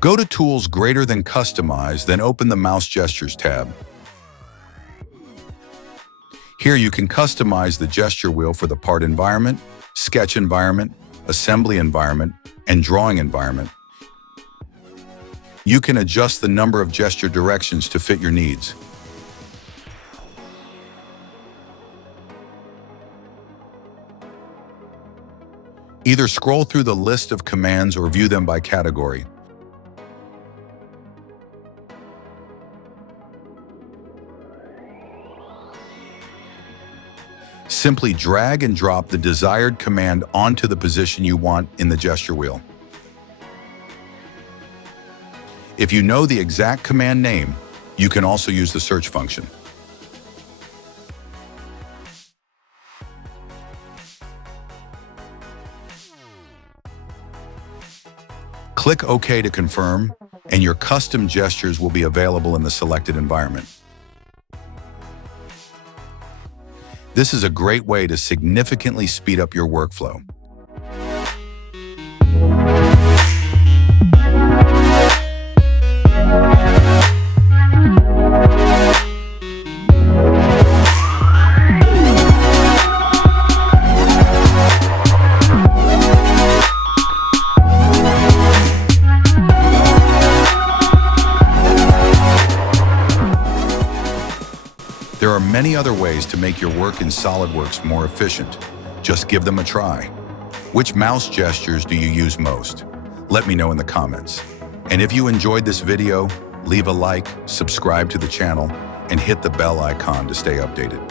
Go to Tools greater than Customize, then open the Mouse Gestures tab. Here you can customize the gesture wheel for the part environment, sketch environment, assembly environment, and drawing environment. You can adjust the number of gesture directions to fit your needs. Either scroll through the list of commands or view them by category. Simply drag and drop the desired command onto the position you want in the gesture wheel. If you know the exact command name, you can also use the search function. Click OK to confirm, and your custom gestures will be available in the selected environment. This is a great way to significantly speed up your workflow. There are many other ways to make your work in SolidWorks more efficient. Just give them a try. Which mouse gestures do you use most? Let me know in the comments. And if you enjoyed this video, leave a like, subscribe to the channel, and hit the bell icon to stay updated.